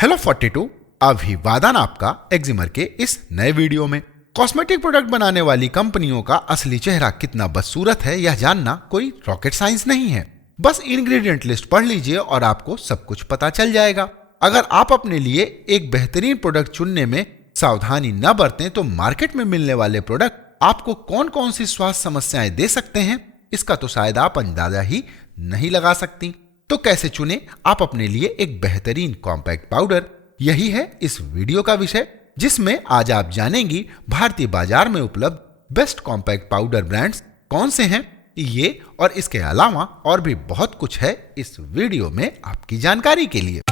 Hello 42, अभिवादन आपका एक्जिमर के इस नए वीडियो में। कॉस्मेटिक प्रोडक्ट बनाने वाली कंपनियों का असली चेहरा कितना बदसूरत है यह जानना कोई रॉकेट साइंस नहीं है। बस इंग्रेडिएंट लिस्ट पढ़ लीजिए और आपको सब कुछ पता चल जाएगा। अगर आप अपने लिए एक बेहतरीन प्रोडक्ट चुनने में सावधानी न बरतें तो मार्केट में मिलने वाले प्रोडक्ट आपको कौन कौन सी स्वास्थ्य समस्याएं दे सकते हैं इसका तो शायद आप अंदाजा ही नहीं लगा सकती। तो कैसे चुने आप अपने लिए एक बेहतरीन कॉम्पैक्ट पाउडर, यही है इस वीडियो का विषय, जिसमें आज आप जानेंगी भारतीय बाजार में उपलब्ध बेस्ट कॉम्पैक्ट पाउडर ब्रांड्स कौन से हैं। ये और इसके अलावा और भी बहुत कुछ है इस वीडियो में आपकी जानकारी के लिए।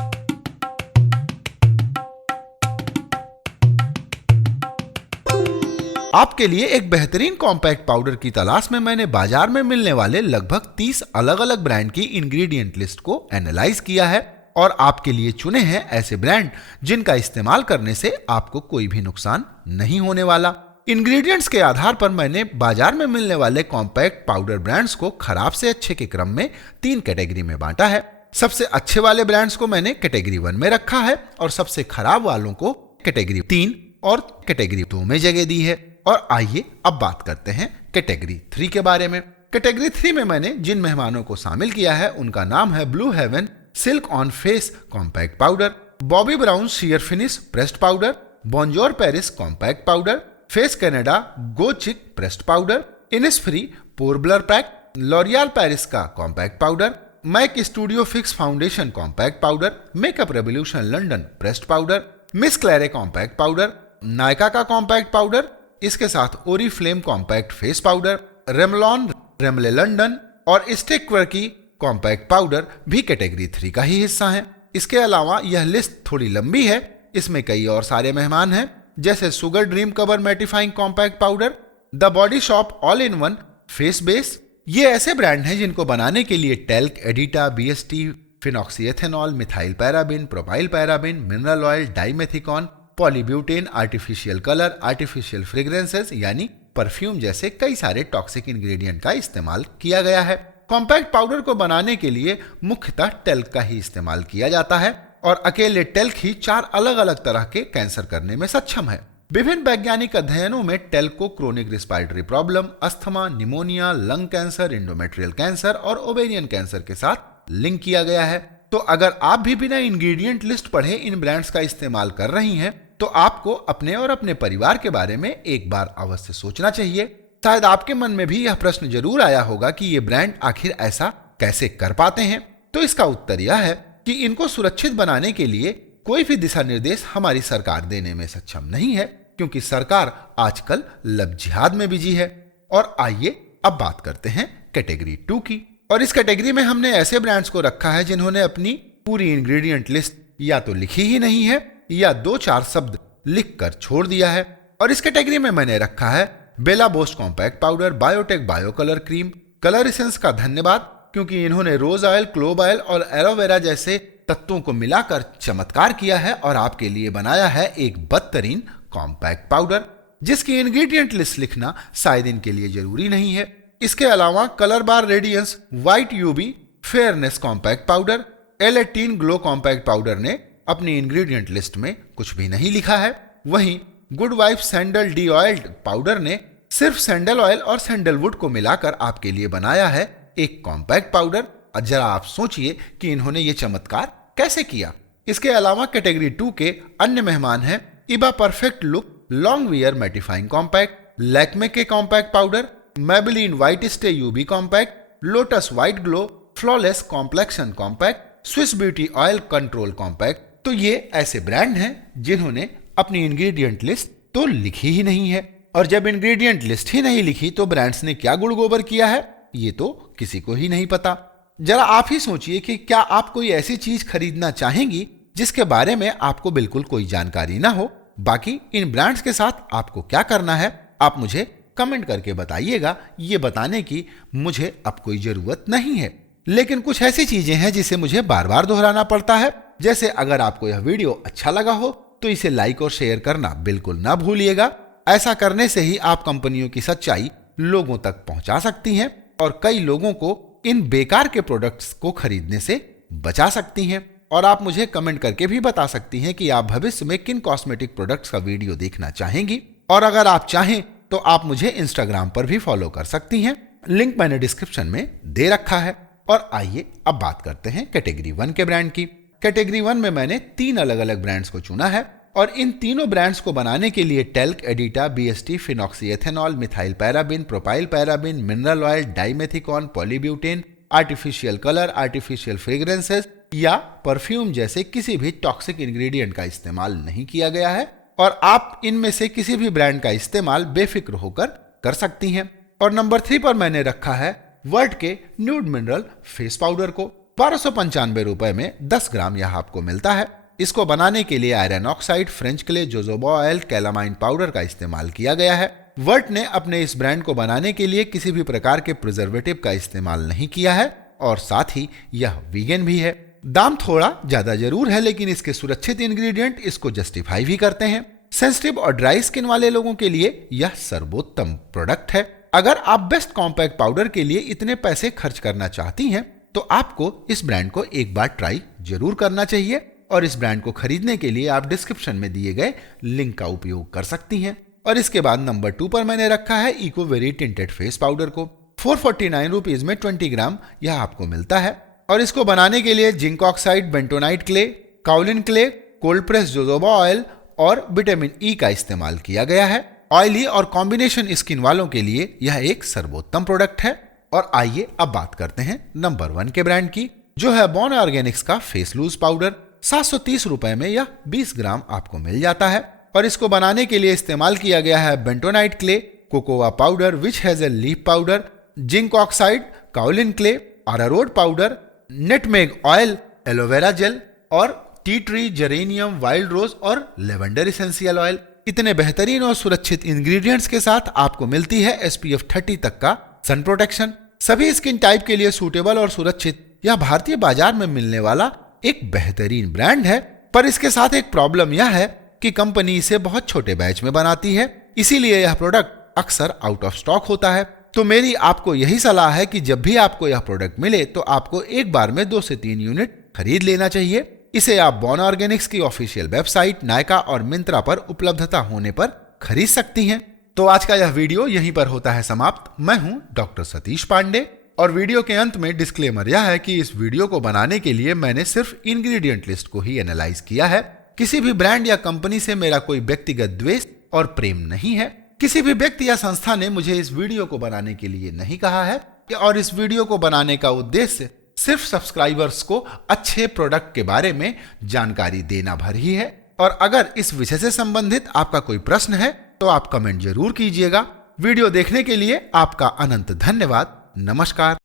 आपके लिए एक बेहतरीन कॉम्पैक्ट पाउडर की तलाश में मैंने बाजार में मिलने वाले लगभग 30 अलग अलग ब्रांड की इंग्रेडिएंट लिस्ट को एनालाइज किया है और आपके लिए चुने हैं ऐसे ब्रांड जिनका इस्तेमाल करने से आपको कोई भी नुकसान नहीं होने वाला। इंग्रेडिएंट्स के आधार पर मैंने बाजार में मिलने वाले कॉम्पैक्ट पाउडर ब्रांड्स को खराब से अच्छे के क्रम में 3 कैटेगरी में बांटा है। सबसे अच्छे वाले ब्रांड्स को मैंने कैटेगरी 1 में रखा है और सबसे खराब वालों को कैटेगरी 3 और कैटेगरी 2 में जगह दी है। और आइए अब बात करते हैं कैटेगरी 3 के बारे में। कैटेगरी 3 में मैंने जिन मेहमानों को शामिल किया है उनका नाम है blue heaven silk on face compact powder, Bobbi Brown sheer finish pressed powder, bonjour Paris compact powder, face Canada go chic pressed powder, Innisfree pore blur pack, L'Oreal Paris का compact powder, MAC studio fix foundation compact powder, makeup revolution London pressed powder, Miss Claire compact powder, Nykaa का compact powder, इसके साथ Oriflame compact face powder, रेमलॉन Rimmel London और स्टिकवर की compact powder भी category 3 का ही हिस्सा है। इसके अलावा यह लिस्ट थोड़ी लंबी है, इसमें कई और सारे मेहमान हैं जैसे sugar dream cover mattifying compact powder, the body shop all in one face base. ये ऐसे ब्रांड हैं जिनको बनाने के लिए टेल्क, एडिटा, BST, phenoxyethanol, methyl paraben, propyl paraben, mineral oil, dimethicone, polybutene, artificial colour, artificial fragrances यानी परफ्यूम जैसे कई सारे टॉक्सिक इंग्रेडिएंट का इस्तेमाल किया गया है। कॉम्पैक्ट पाउडर को बनाने के लिए मुख्यतः टेल्क का ही इस्तेमाल किया जाता है और अकेले टेल्क ही 4 अलग अलग तरह के कैंसर करने में सक्षम है। विभिन्न वैज्ञानिक अध्ययनों में टेल्क को chronic respiratory problem, asthma, pneumonia, lung cancer, endometrial cancer और ओवेरियन कैंसर के साथ लिंक किया गया है। तो अगर आप भी बिना इंग्रेडिएंट लिस्ट पढ़े इन ब्रांड्स का इस्तेमाल कर रही हैं तो आपको अपने और अपने परिवार के बारे में एक बार अवश्य सोचना चाहिए। शायद आपके मन में भी यह प्रश्न जरूर आया होगा कि ये ब्रांड आखिर ऐसा कैसे कर पाते हैं। तो इसका उत्तर यह है कि इनको सुरक्षित बनाने के लिए कोई भी दिशा निर्देश हमारी सरकार देने में सक्षम नहीं है, क्योंकि सरकार आजकल लब जिहाद में बिजी है। और आइए अब बात करते हैं कैटेगरी 2 की। और इस कैटेगरी में हमने ऐसे ब्रांड्स को रखा है जिन्होंने अपनी पूरी इंग्रेडिएंट लिस्ट या तो लिखी ही नहीं है या 2-4 शब्द लिखकर छोड़ दिया है। और इस कैटेगरी में मैंने रखा है बेला बोस्ट compact powder, biotech bio colour cream, colour essence का धन्यवाद, क्योंकि इन्होंने रोज ऑयल, क्लोव ऑयल और एलोवेरा जैसे तत्वों को मिलाकर चमत्कार किया है और आपके लिए बनाया है एक बदतरीन कॉम्पैक्ट पाउडर जिसकी इंग्रेडिएंट लिस्ट लिखना शायद इनके लिए जरूरी नहीं है। इसके अलावा colour bar radiance white UV fairness compact powder, L18 glow compact powder ने अपनी इंग्रेडिएंट लिस्ट में कुछ भी नहीं लिखा है। वहीं good wife sandal D oiled powder ने सिर्फ सैंडल ऑयल और सैंडलवुड को मिलाकर आपके लिए बनाया है एक कॉम्पैक्ट पाउडर। जरा आप सोचिए कि इन्होंने ये चमत्कार कैसे किया। इसके अलावा कैटेगरी 2 के अन्य मेहमान हैं Iba perfect look long wear mattifying compact, Lakme के compact powder, Maybelline white stay UV compact, Lotus white glow flawless complexion compact, Swiss beauty oil control compact. तो ये ऐसे ब्रांड हैं जिन्होंने अपनी इंग्रेडिएंट लिस्ट तो लिखी ही नहीं है। और जब इंग्रेडिएंट लिस्ट ही नहीं लिखी तो ब्रांड्स ने क्या गुड़ गोबर किया है ये तो किसी को ही नहीं पता। जरा आप ही सोचिए कि क्या आप कोई ऐसी चीज खरीदना चाहेंगी जिसके बारे में आपको बिल्कुल कोई जानकारी ना हो। बाकी इन ब्रांड्स के साथ आपको क्या करना है आप मुझे कमेंट करके बताइएगा। ये बताने की मुझे अब कोई जरूरत नहीं है, लेकिन कुछ ऐसी चीजें हैं जिसे मुझे बार बार दोहराना पड़ता है। जैसे अगर आपको यह वीडियो अच्छा लगा हो तो इसे लाइक और शेयर करना बिल्कुल ना भूलिएगा। ऐसा करने से ही आप कंपनियों की सच्चाई लोगों तक पहुंचा सकती हैं और कई लोगों को इन बेकार के प्रोडक्ट्स को खरीदने से बचा सकती हैं। और आप मुझे कमेंट करके भी बता सकती हैं कि आप भविष्य में किन कॉस्मेटिक प्रोडक्ट्स का वीडियो देखना चाहेंगी। और अगर आप चाहें तो आप मुझे इंस्टाग्राम पर भी फॉलो कर सकती हैं, लिंक मैंने डिस्क्रिप्शन में दे रखा है। और आइए अब बात करते हैं कैटेगरी 1 के ब्रांड की। कैटेगरी 1 में मैंने 3 अलग अलग ब्रांड्स को चुना है और इन तीनों ब्रांड्स को बनाने के लिए टेल्क, एडिटा, BST, phenoxyethanol, methyl paraben, propyl paraben, mineral oil, dimethicone, polybutene, artificial colour, artificial fragrances या परफ्यूम जैसे किसी भी टॉक्सिक इंग्रेडिएंट का इस्तेमाल नहीं किया गया है और आप इनमें से किसी भी ब्रांड का इस्तेमाल बेफिक्र होकर कर सकती हैं। और नंबर 3 पर मैंने रखा है वर्ट के न्यूड मिनरल फेस पाउडर को। 1295 रुपए में 10 ग्राम यह आपको मिलता है। इसको बनाने के लिए iron oxide, French clay, jojoba oil, calamine powder का इस्तेमाल किया गया है। वर्ट ने अपने इस ब्रांड को बनाने के लिए किसी भी प्रकार के प्रिजर्वेटिव का इस्तेमाल नहीं किया है और साथ ही यह वीगन भी है। दाम थोड़ा ज्यादा जरूर है लेकिन इसके सुरक्षित इंग्रेडिएंट इसको जस्टिफाई भी करते हैं। सेंसिटिव और ड्राई स्किन वाले लोगों के लिए यह सर्वोत्तम प्रोडक्ट है। अगर आप बेस्ट कॉम्पैक्ट पाउडर के लिए इतने पैसे खर्च करना चाहती हैं तो आपको इस ब्रांड को एक बार ट्राई जरूर करना चाहिए और इस ब्रांड को खरीदने के लिए आप डिस्क्रिप्शन में दिए गए लिंक का उपयोग कर सकती हैं। और इसके बाद नंबर 2 पर मैंने रखा है eco very tinted face powder को। 449 रुपीज में 20 ग्राम यह आपको मिलता है और इसको बनाने के लिए zinc oxide, bentonite clay, kaolin clay, cold press jojoba oil और विटामिन ई का इस्तेमाल किया गया है। ऑयली और कॉम्बिनेशन स्किन वालों के लिए यह एक सर्वोत्तम प्रोडक्ट है। और आइए अब बात करते हैं नंबर 1 के ब्रांड की, जो है बॉर्न ऑर्गेनिक्स का फेस लूज पाउडर। 730 रुपए में यह 20 ग्राम आपको मिल जाता है और इसको बनाने के लिए इस्तेमाल किया गया है bentonite clay, cocoa powder, witch hazel leaf powder, zinc oxide, kaolin clay, arrowroot powder, nutmeg oil, aloe vera gel और tea tree, geranium, wild rose और लेवेंडर एसेंशियल ऑयल। इतने बेहतरीन और सुरक्षित इंग्रेडिएंट्स के साथ आपको मिलती है SPF 30 तक का सन प्रोटेक्शन। सभी स्किन टाइप के लिए सूटेबल और सुरक्षित यह भारतीय बाजार में मिलने वाला एक बेहतरीन ब्रांड है। पर इसके साथ एक प्रॉब्लम यह है कि कंपनी इसे बहुत छोटे बैच में बनाती है, इसीलिए यह प्रोडक्ट अक्सर आउट ऑफ स्टॉक होता है। तो मेरी आपको यही सलाह है कि जब भी आपको यह प्रोडक्ट मिले तो आपको एक बार में 2 से 3 यूनिट खरीद लेना चाहिए। इसे आप बॉर्न ऑर्गेनिक्स की ऑफिशियल वेबसाइट, नायका और मिंत्रा पर उपलब्धता होने पर खरीद सकती हैं। तो आज का यह वीडियो यहीं पर होता है समाप्त। मैं हूं डॉक्टर सतीश पांडे और वीडियो के अंत में डिस्क्लेमर यह है कि इस वीडियो को बनाने के लिए मैंने सिर्फ इंग्रेडिएंट लिस्ट को ही एनालाइज किया है। किसी भी ब्रांड या कंपनी से मेरा कोई व्यक्तिगत द्वेष और प्रेम नहीं है। किसी भी व्यक्ति या संस्था ने मुझे इस वीडियो को बनाने के लिए नहीं कहा है और इस वीडियो को बनाने का उद्देश्य सिर्फ सब्सक्राइबर्स को अच्छे प्रोडक्ट के बारे में जानकारी देना भर ही है। और अगर इस विषय से संबंधित आपका कोई प्रश्न है तो आप कमेंट जरूर कीजिएगा। वीडियो देखने के लिए आपका अनंत धन्यवाद। नमस्कार।